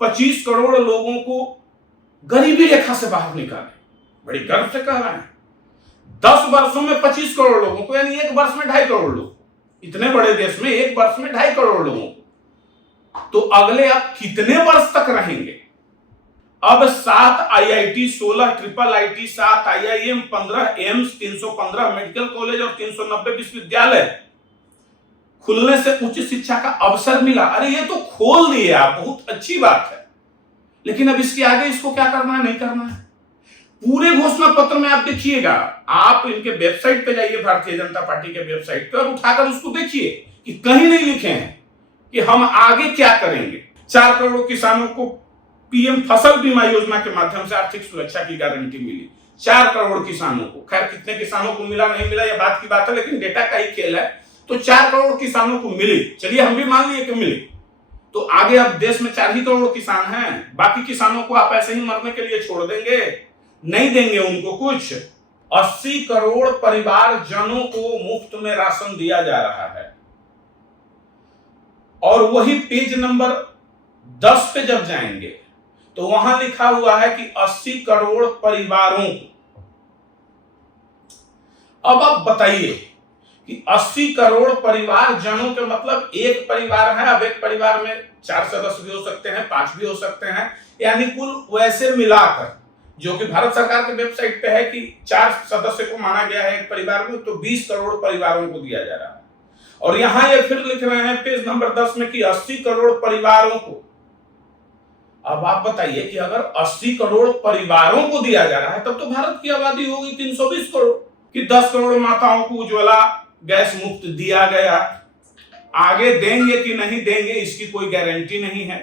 25 करोड़ लोगों को गरीबी रेखा से बाहर निकाले, बड़ी गर्व से कह रहे हैं। 10 वर्षों में 25 करोड़ लोगों को, यानी एक वर्ष में 2.5 करोड़ लोग, इतने बड़े देश में एक वर्ष में 2.5 करोड़ लोगों को, तो अगले अब कितने वर्ष तक रहेंगे? अब 7 IIT, 16 IIIT, 7 IIM, 15 AIIMS, 315 medical college और 390 विश्वविद्यालय खुलने से उच्च शिक्षा का अवसर मिला। अरे ये तो खोल दिए आप, बहुत अच्छी बात है, लेकिन अब इसके आगे इसको क्या करना है, नहीं करना है। पूरे घोषणा पत्र में आप देखिएगा, आप इनके वेबसाइट पे जाइए, भारतीय जनता पार्टी के वेबसाइट पे, और उठाकर उसको देखिए कि कहीं नहीं लिखे हैं कि हम आगे क्या करेंगे। 4 करोड़ किसानों को PM फसल बीमा योजना के माध्यम से आर्थिक सुरक्षा की गारंटी मिली। 4 करोड़ किसानों को, खैर कितने किसानों को मिला नहीं मिला यह बात की बात है, लेकिन डेटा का ही खेल है। तो 4 करोड़ किसानों को मिली, चलिए हम भी मान लिए कि मिली, तो आगे अब देश में 4 ही करोड़ किसान हैं, बाकी किसानों को आप ऐसे ही मरने के लिए छोड़ देंगे? नहीं देंगे उनको कुछ। 80 करोड़ परिवार जनों को मुफ्त में राशन दिया जा रहा है, और वही पेज नंबर 10 पे जब जाएंगे तो वहां लिखा हुआ है कि 80 करोड़ परिवारों को। अब आप बताइए कि 80 करोड़ परिवार जनों के मतलब एक परिवार है। अब एक परिवार में 4 सदस्य भी हो सकते हैं, 5 भी हो सकते हैं, यानी कुल वैसे मिलाकर, जो कि भारत सरकार के वेबसाइट पे है कि 4 सदस्य को माना गया है एक परिवार में, तो 20 करोड़ परिवारों को दिया जा रहा है। और यहां ये फिर लिख रहे हैं पेज नंबर 10 में कि 80 करोड़ परिवारों को। अब आप बताइए कि अगर 80 करोड़ परिवारों को दिया जा रहा है, तब तो भारत की आबादी होगी 320 करोड़। कि 10 करोड़ माताओं को उज्ज्वला गैस मुफ्त दिया गया, आगे देंगे कि नहीं देंगे इसकी कोई गारंटी नहीं है,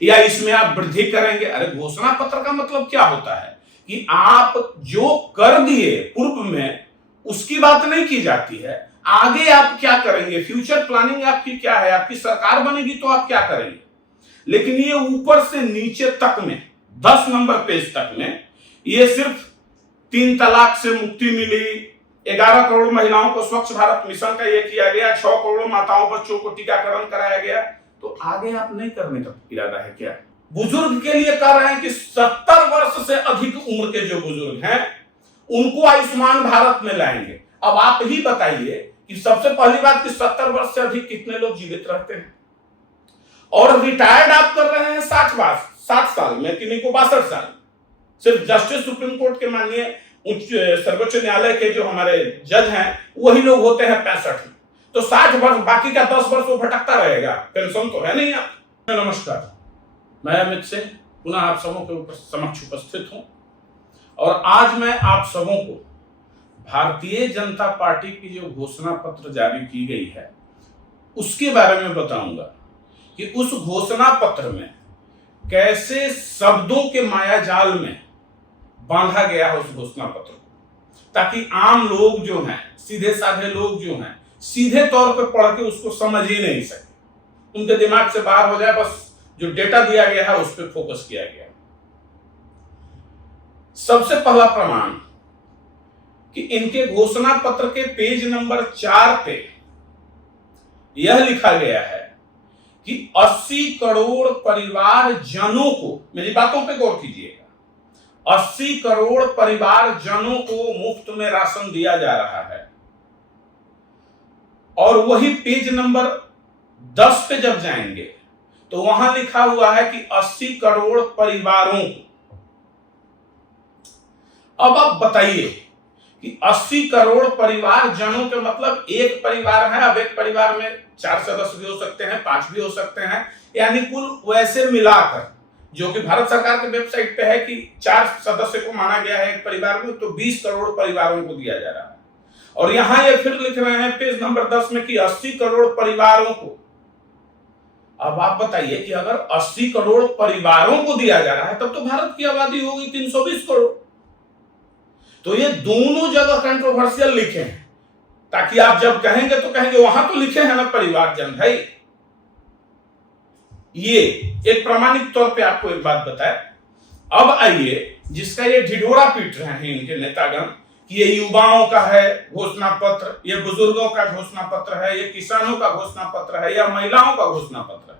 या इसमें आप वृद्धि करेंगे। अरे घोषणा पत्र का मतलब क्या होता है कि आप जो कर दिए पूर्व में उसकी बात नहीं की जाती है, आगे आप क्या करेंगे, फ्यूचर प्लानिंग आपकी क्या है, आपकी सरकार बनेगी तो आप क्या करेंगे। लेकिन ये ऊपर से नीचे तक में 10 नंबर पेज तक में ये सिर्फ 3 तलाक से मुक्ति मिली, 11 करोड़ महिलाओं को स्वच्छ भारत मिशन का ये किया गया, 6 करोड़ माताओं बच्चों को टीकाकरण कराया गया, तो आगे आप नहीं करने का इरादा है क्या? बुजुर्ग के लिए कर रहे हैं कि 70 वर्ष से अधिक उम्र के जो बुजुर्ग हैं उनको आयुष्मान भारत में लाएंगे। अब आप ही बताइए कि सबसे पहली बात कि 70 वर्ष से अधिक कितने लोग जीवित रहते हैं, और रिटायर्ड आप कर रहे हैं 60 साल में, किन्हीं को 62 साल। सिर्फ जस्टिस सुप्रीम कोर्ट के माननीय उच्च सर्वोच्च न्यायालय के जो हमारे जज हैं वही लोग होते हैं 65 में, तो 60 वर्ष, बाकी का 10 वर्ष वो भटकता रहेगा, पेंशन तो है नहीं। आप नमस्कार, मैं अमित सिंह पुनः आप सबों के समक्ष उपस्थित हूं, और आज मैं आप सबों को भारतीय जनता पार्टी की जो घोषणा पत्र जारी की गई है उसके बारे में बताऊंगा कि उस घोषणा पत्र में कैसे शब्दों के माया जाल में बांधा गया है उस घोषणा पत्र को, ताकि आम लोग जो हैं, सीधे साधे लोग जो हैं, सीधे तौर पे पढ़ के उसको समझ ही नहीं सके, उनके दिमाग से बाहर हो जाए, बस जो डेटा दिया गया है उस पर फोकस किया गया। सबसे पहला प्रमाण कि इनके घोषणा पत्र के पेज नंबर 4 पे यह लिखा गया है कि 80 करोड़ परिवार जनों को, मेरी बातों पे गौर कीजिएगा, 80 करोड़ परिवार जनों को मुफ्त में राशन दिया जा रहा है। और वही पेज नंबर 10 पे जब जाएंगे तो वहां लिखा हुआ है कि 80 करोड़ परिवारों को। अब आप बताइए कि 80 करोड़ परिवार जनों के मतलब एक परिवार है। अब एक परिवार में 4 सदस्य भी हो सकते हैं, 5 भी हो सकते हैं, यानी कुल वैसे मिलाकर, जो कि भारत सरकार के वेबसाइट पे है कि 4 सदस्य को माना गया है एक परिवार में, तो 20 करोड़ परिवारों को दिया जा रहा है। और यहां ये फिर लिख रहे हैं पेज नंबर 10 में कि 80 करोड़ परिवारों को। अब आप बताइए कि अगर 80 करोड़ परिवारों को दिया जा रहा है, तब तो भारत की आबादी होगी 320 करोड़। तो ये दोनों जगह कंट्रोवर्शियल लिखे हैं, ताकि आप जब कहेंगे तो कहेंगे वहां तो लिखे हैं ना परिवारजन भाई। ये एक प्रमाणिक तौर पे आपको एक बात बताए। अब आइए, जिसका ये ढिढोरा पीट रहे हैं इनके नेतागण कि ये युवाओं का है घोषणा पत्र, ये बुजुर्गों का घोषणा पत्र है, ये किसानों का घोषणा पत्र है, या महिलाओं का घोषणा पत्र है,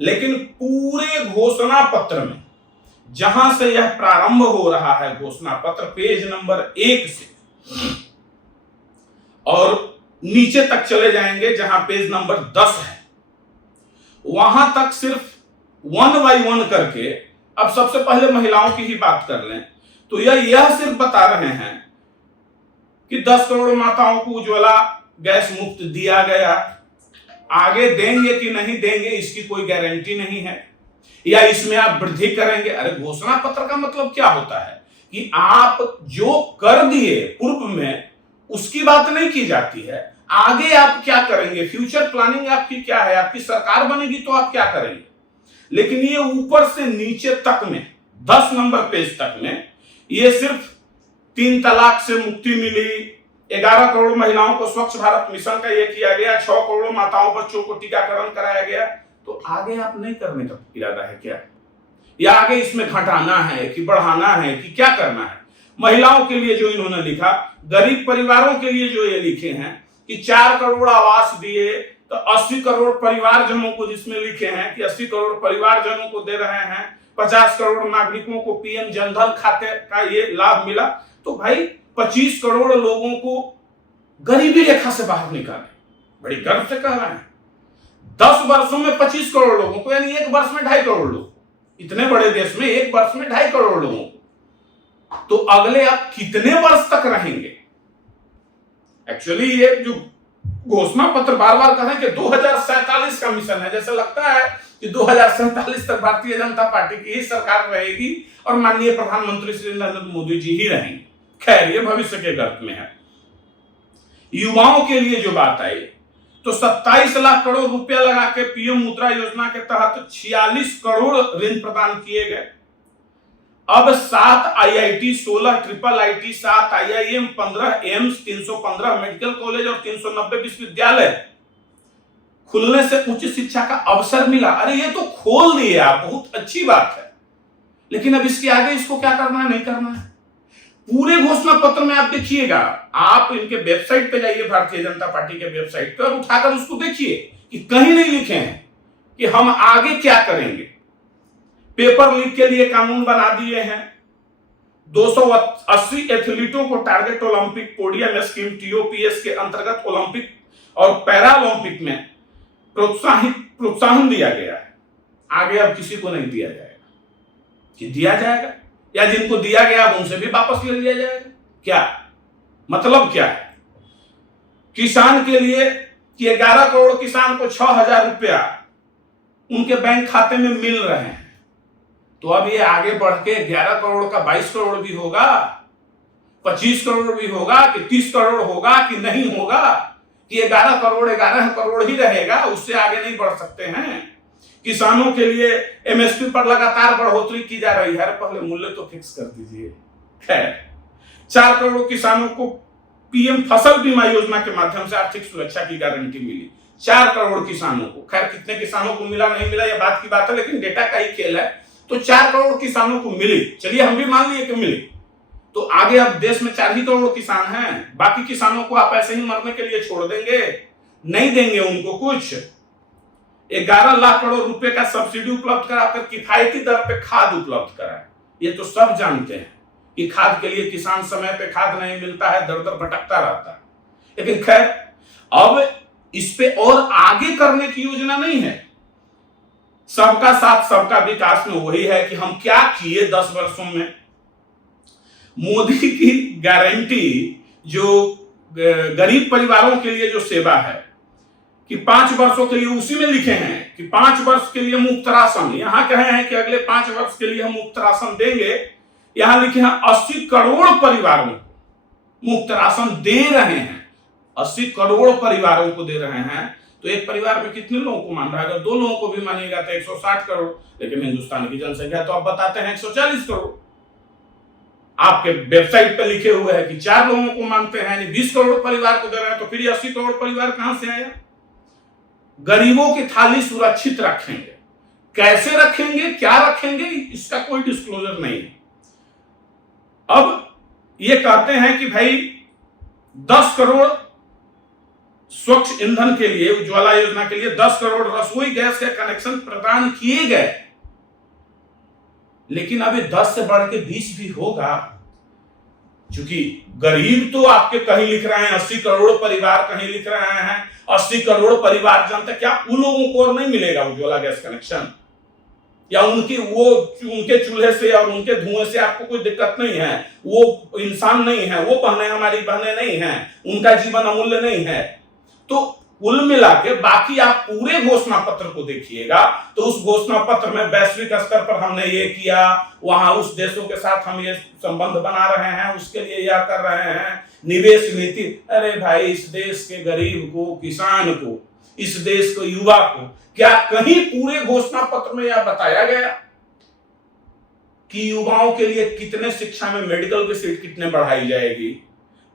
लेकिन पूरे घोषणा पत्र में जहां से यह प्रारंभ हो रहा है, घोषणा पत्र पेज नंबर 1 से और नीचे तक चले जाएंगे जहां पेज नंबर 10 है, वहां तक सिर्फ 1 बाय 1 करके, अब सबसे पहले महिलाओं की ही बात कर लें तो यह सिर्फ बता रहे हैं कि 10 करोड़ माताओं को उज्ज्वला गैस मुफ्त दिया गया। आगे देंगे कि नहीं देंगे इसकी कोई गारंटी नहीं है, या इसमें आप वृद्धि करेंगे। अरे घोषणा पत्र का मतलब क्या होता है कि आप जो कर दिए पूर्व में उसकी बात नहीं की जाती है, आगे आप क्या करेंगे, फ्यूचर प्लानिंग आपकी क्या है, आपकी सरकार बनेगी तो आप क्या करेंगे। लेकिन ये ऊपर से नीचे तक में 10 नंबर पेज तक में ये सिर्फ 3 तलाक से मुक्ति मिली, 11 करोड़ महिलाओं को स्वच्छ भारत मिशन का ये किया गया, 6 करोड़ माताओं बच्चों को टीकाकरण कराया गया, तो आगे आप नहीं करने का इरादा है क्या, या आगे इसमें घटाना है कि बढ़ाना है कि क्या करना है। महिलाओं के लिए जो इन्होंने लिखा, गरीब परिवारों के लिए जो ये लिखे हैं कि 4 करोड़ आवास दिए, तो 80 करोड़ परिवारजनों को जिसमें लिखे हैं कि 80 करोड़ परिवारजनों को दे रहे हैं, 50 करोड़ नागरिकों को पीएम जनधन खाते का ये लाभ मिला। तो भाई 25 करोड़ लोगों को गरीबी रेखा से बाहर निकाले, बड़ी गर्व से कह रहे हैं। 10 वर्षों में 25 करोड़ लोगों को, यानी एक वर्ष में 2.5 करोड़ लोग, इतने बड़े देश में एक वर्ष में 2.5 करोड़ लोगों को, तो अगले आप कितने वर्ष तक रहेंगे। एक्चुअली ये जो घोषणा पत्र बार बार कह रहे हैं कि 2047 का मिशन है, जैसे लगता है कि 2047 तक भारतीय जनता पार्टी की ही सरकार रहेगी और माननीय प्रधानमंत्री श्री नरेंद्र मोदी जी ही रहेंगे। खैर ये भविष्य के गर्भ में है। युवाओं के लिए जो बात आई तो 27 लाख करोड़ रुपया लगा के पीएम मुद्रा योजना के तहत 46 करोड़ ऋण प्रदान किए गए। अब 7 IIT, 16 triple IT, 7 IIM, 15 AIIMS, 315 medical college और 390 विश्वविद्यालय खुलने से उच्च शिक्षा का अवसर मिला। अरे ये तो खोल दिए आप, बहुत अच्छी बात है, लेकिन अब इसके आगे इसको क्या करना है, नहीं करना है। पूरे घोषणा पत्र में आप देखिएगा, आप इनके वेबसाइट पे जाइए, भारतीय जनता पार्टी के वेबसाइट पे, और उठाकर उसको देखिए कि कहीं नहीं लिखे हैं कि हम आगे क्या करेंगे। पेपर लीक के लिए कानून बना दिए हैं, 280 एथलीटों को target Olympic podium scheme TOPS के अंतर्गत ओलंपिक और पैरा ओलंपिक में प्रोत्साहन दिया गया है। आगे अब किसी को नहीं दिया जाएगा, कि दिया जाएगा या जिनको दिया गया अब उनसे भी वापस ले लिया जाएगा। क्या मतलब क्या है किसान के लिए कि 11 करोड़ किसान को 6,000 रुपया उनके बैंक खाते में मिल रहे हैं, तो अब ये आगे बढ़ के 11 करोड़ का 22 करोड़ भी होगा, 25 करोड़ भी होगा, कि 30 करोड़ होगा कि नहीं होगा, कि 11 करोड़ ही रहेगा, उससे आगे नहीं बढ़ सकते हैं। किसानों के लिए एमएसपी पर लगातार बढ़ोतरी की जा रही है, पहले मूल्य तो फिक्स कर दीजिए। खैर 4 करोड़ किसानों को पीएम फसल बीमा योजना के माध्यम से आर्थिक सुरक्षा की गारंटी मिली, 4 करोड़ किसानों को। खैर कितने किसानों को मिला नहीं मिला यह बात की बात है, लेकिन डेटा का ही खेल है। तो 4 करोड़ किसानों को मिली, चलिए हम भी मान लिए कि मिली, तो आगे अब देश में 4 ही करोड़ किसान हैं, बाकी किसानों को आप ऐसे ही मरने के लिए छोड़ देंगे, नहीं देंगे उनको कुछ। 11 लाख करोड़ रुपए का सब्सिडी उपलब्ध कराकर किफायती दर पे खाद उपलब्ध कराए। ये तो सब जानते हैं कि खाद के लिए किसान समय पे खाद नहीं मिलता है, दर दर भटकता रहता है। लेकिन खैर अब इस पे और आगे करने की योजना नहीं है। सबका साथ सबका विकास में वही है कि हम क्या किए 10 वर्षों में। मोदी की गारंटी जो गरीब परिवारों के लिए जो सेवा है कि 5 वर्षों के लिए, उसी में लिखे हैं कि 5 वर्ष के लिए मुफ्त राशन। यहां कहे हैं कि अगले 5 वर्ष के लिए हम मुफ्त राशन देंगे, यहां लिखे हैं 80 करोड़ परिवारों को मुफ्त राशन दे रहे हैं। 80 करोड़ परिवारों को दे रहे हैं, तो एक परिवार में कितने लोगों को मान रहा है? अगर 2 लोगों को भी मानिएगा तो 160 करोड़, लेकिन हिंदुस्तान की जनसंख्या तो आप बताते हैं 140 करोड़। आपके वेबसाइट पे लिखे हुए हैं कि 4 लोगों को मानते हैं, यानी 20 करोड़ परिवार को दे रहे हैं, तो फिर 80 करोड़ परिवार कहां से आया? गरीबों की थाली सुरक्षित रखेंगे, कैसे रखेंगे, क्या रखेंगे, इसका कोई डिस्क्लोजर नहीं है। अब ये कहते हैं कि भाई 10 करोड़ स्वच्छ ईंधन के लिए, उज्ज्वला योजना के लिए 10 करोड़ रसोई गैस के कनेक्शन प्रदान किए गए, लेकिन अभी 10 से बढ़ के 20 भी होगा। क्योंकि गरीब तो आपके कहीं लिख रहे हैं 80 करोड़ परिवार, कहीं लिख रहे हैं 80 करोड़ परिवार जनता, क्या उन लोगों को और नहीं मिलेगा उज्ज्वला गैस कनेक्शन? या उनके चूल्हे से और उनके धुएं से आपको कोई दिक्कत नहीं है? वो इंसान नहीं है, वो बहनें हमारी बहनें नहीं हैं, उनका जीवन अमूल्य नहीं है? तो कुल मिला के बाकी आप पूरे घोषणा पत्र को देखिएगा तो उस घोषणा पत्र में वैश्विक स्तर पर हमने ये किया, वहां उस देशों के साथ हम ये संबंध बना रहे हैं, उसके लिए यह कर रहे हैं, निवेश नीति। अरे भाई, इस देश के गरीब को, किसान को, इस देश के युवा को क्या कहीं पूरे घोषणा पत्र में यह बताया गया कि युवाओं के लिए कितने शिक्षा में मेडिकल की सीट कितने बढ़ाई जाएगी,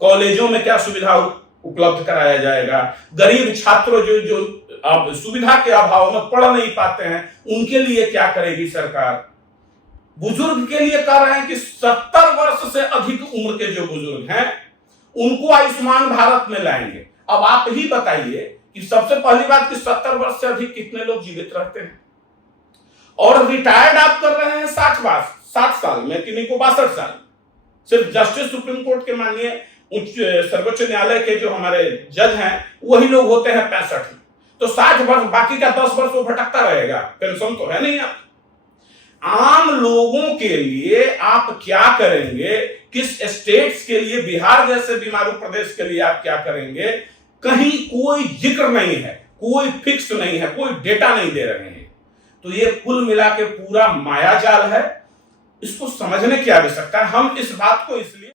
कॉलेजों में क्या सुविधा उपलब्ध कराया जाएगा, गरीब छात्रों जो अब सुविधा के अभाव में पढ़ नहीं पाते हैं उनके लिए क्या करेगी सरकार? बुजुर्ग के लिए कह रहे हैं कि 70 वर्ष से अधिक उम्र के जो बुजुर्ग हैं उनको आयुष्मान भारत में लाएंगे। अब आप ही बताइए कि सबसे पहली बात कि 70 वर्ष से अधिक कितने लोग जीवित रहते हैं, और रिटायर्ड आप कर रहे हैं 60 साल में, किन्हीं को 62 साल। सिर्फ जस्टिस सुप्रीम कोर्ट के माननीय सर्वोच्च न्यायालय के जो हमारे जज हैं वही लोग होते हैं 65 में, तो 60 वर्ष, बाकी का 10 वर्ष वो भटकता रहेगा, पेंशन तो है नहीं। आप आम लोगों के लिए आप क्या करेंगे, किस स्टेट्स के लिए, बिहार जैसे बीमारू प्रदेश के लिए आप क्या करेंगे, कहीं कोई जिक्र नहीं है, कोई फिक्स नहीं है, कोई डेटा नहीं दे रहे हैं। तो ये कुल मिला के पूरा मायाजाल है, इसको समझने की आवश्यकता है। हम इस बात को इसलिए